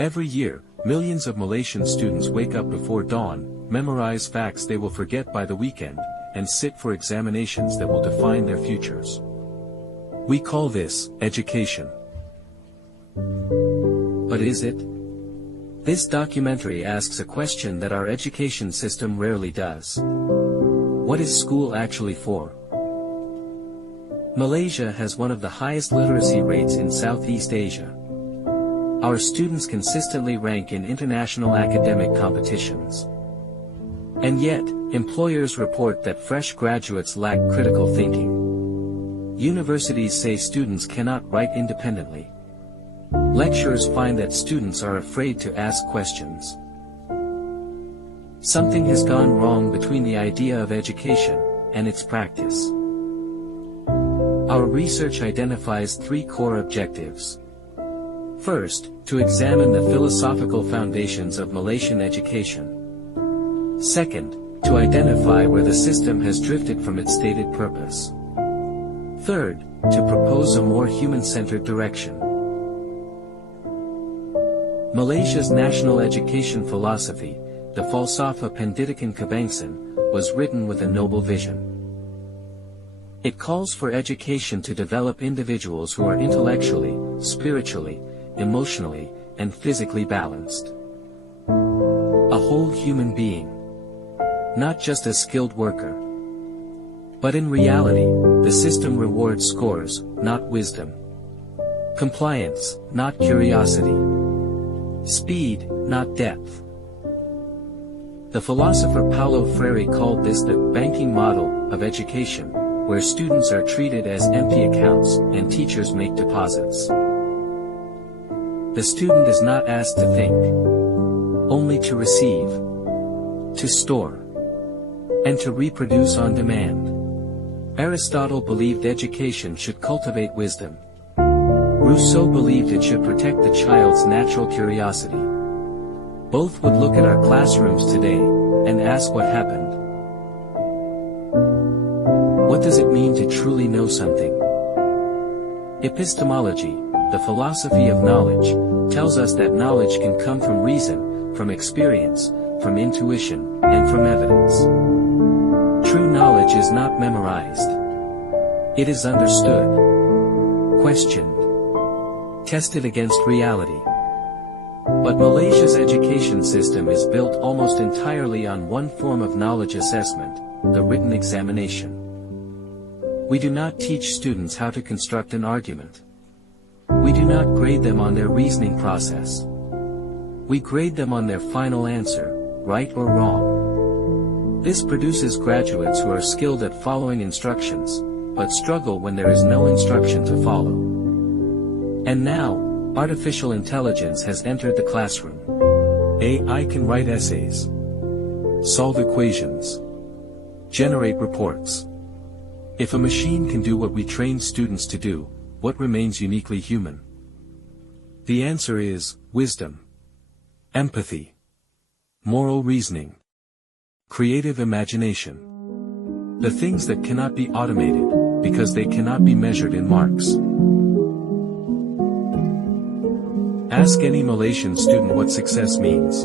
Every year, millions of Malaysian students wake up before dawn, memorize facts they will forget by the weekend, and sit for examinations that will define their futures. We call this education. But is it? This documentary asks a question that our education system rarely does. What is school actually for? Malaysia has one of the highest literacy rates in Southeast Asia. Our students consistently rank in international academic competitions. And yet, employers report that fresh graduates lack critical thinking. Universities say students cannot write independently. Lecturers find that students are afraid to ask questions. Something has gone wrong between the idea of education and its practice. Our research identifies three core objectives. First, to examine the philosophical foundations of Malaysian education. Second, to identify where the system has drifted from its stated purpose. Third, to propose a more human-centered direction. Malaysia's national education philosophy, the Falsafah Pendidikan Kebangsaan, was written with a noble vision. It calls for education to develop individuals who are intellectually, spiritually, emotionally, and physically balanced. A whole human being. Not just a skilled worker. But in reality, the system rewards scores, not wisdom. Compliance, not curiosity. Speed, not depth. The philosopher Paulo Freire called this the banking model of education, where students are treated as empty accounts and teachers make deposits. The student is not asked to think, only to receive, to store, and to reproduce on demand. Aristotle believed education should cultivate wisdom. Rousseau believed it should protect the child's natural curiosity. Both would look at our classrooms today and ask what happened. What does it mean to truly know something? Epistemology, the philosophy of knowledge, tells us that knowledge can come from reason, from experience, from intuition, and from evidence. True knowledge is not memorized. It is understood, questioned, tested against reality. But Malaysia's education system is built almost entirely on one form of knowledge assessment, the written examination. We do not teach students how to construct an argument. We do not grade them on their reasoning process. We grade them on their final answer, right or wrong. This produces graduates who are skilled at following instructions, but struggle when there is no instruction to follow. And now, artificial intelligence has entered the classroom. AI can write essays, solve equations, generate reports. If a machine can do what we train students to do, what remains uniquely human? The answer is wisdom, empathy, moral reasoning, creative imagination. The things that cannot be automated, because they cannot be measured in marks. Ask any Malaysian student what success means.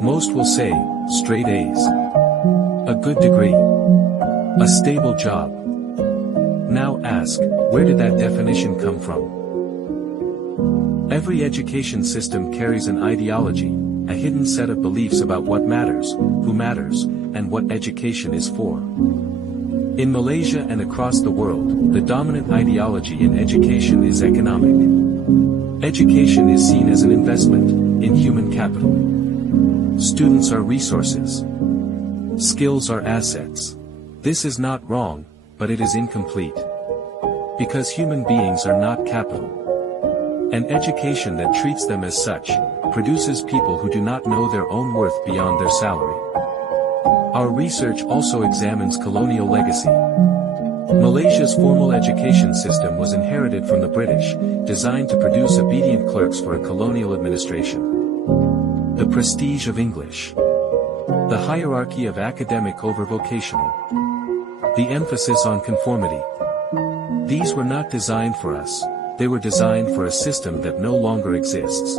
Most will say, straight A's, a good degree, a stable job. Now ask, where did that definition come from? Every education system carries an ideology, a hidden set of beliefs about what matters, who matters, and what education is for. In Malaysia and across the world, the dominant ideology in education is economic. Education is seen as an investment in human capital. Students are resources. Skills are assets. This is not wrong, but it is incomplete. Because human beings are not capital. An education that treats them as such, produces people who do not know their own worth beyond their salary. Our research also examines colonial legacy. Malaysia's formal education system was inherited from the British, designed to produce obedient clerks for a colonial administration. The prestige of English. The hierarchy of academic over vocational. The emphasis on conformity. These were not designed for us, they were designed for a system that no longer exists.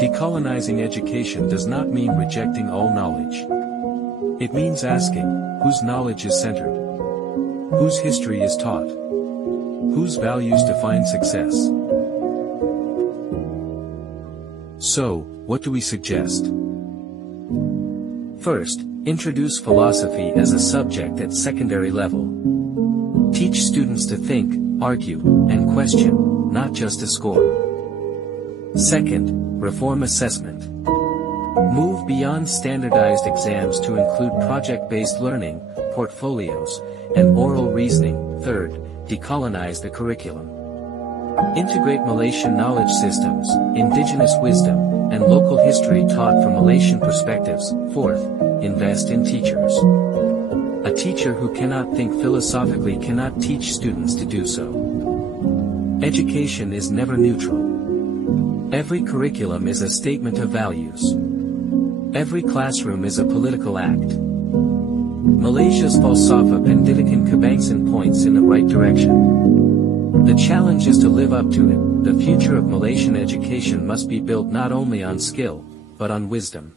Decolonizing education does not mean rejecting all knowledge. It means asking, whose knowledge is centered? Whose history is taught? Whose values define success? So, what do we suggest? First, introduce philosophy as a subject at secondary level. Teach students to think, argue, and question, not just to score. Second, reform assessment. Move beyond standardized exams to include project-based learning, portfolios, and oral reasoning. Third, decolonize the curriculum. Integrate Malaysian knowledge systems, indigenous wisdom, and local history taught from Malaysian perspectives. Fourth, invest in teachers. A teacher who cannot think philosophically cannot teach students to do so. Education is never neutral. Every curriculum is a statement of values. Every classroom is a political act. Malaysia's falsafah pendidikan kebangsaan points in the right direction. The challenge is to live up to it. The future of Malaysian education must be built not only on skill, but on wisdom.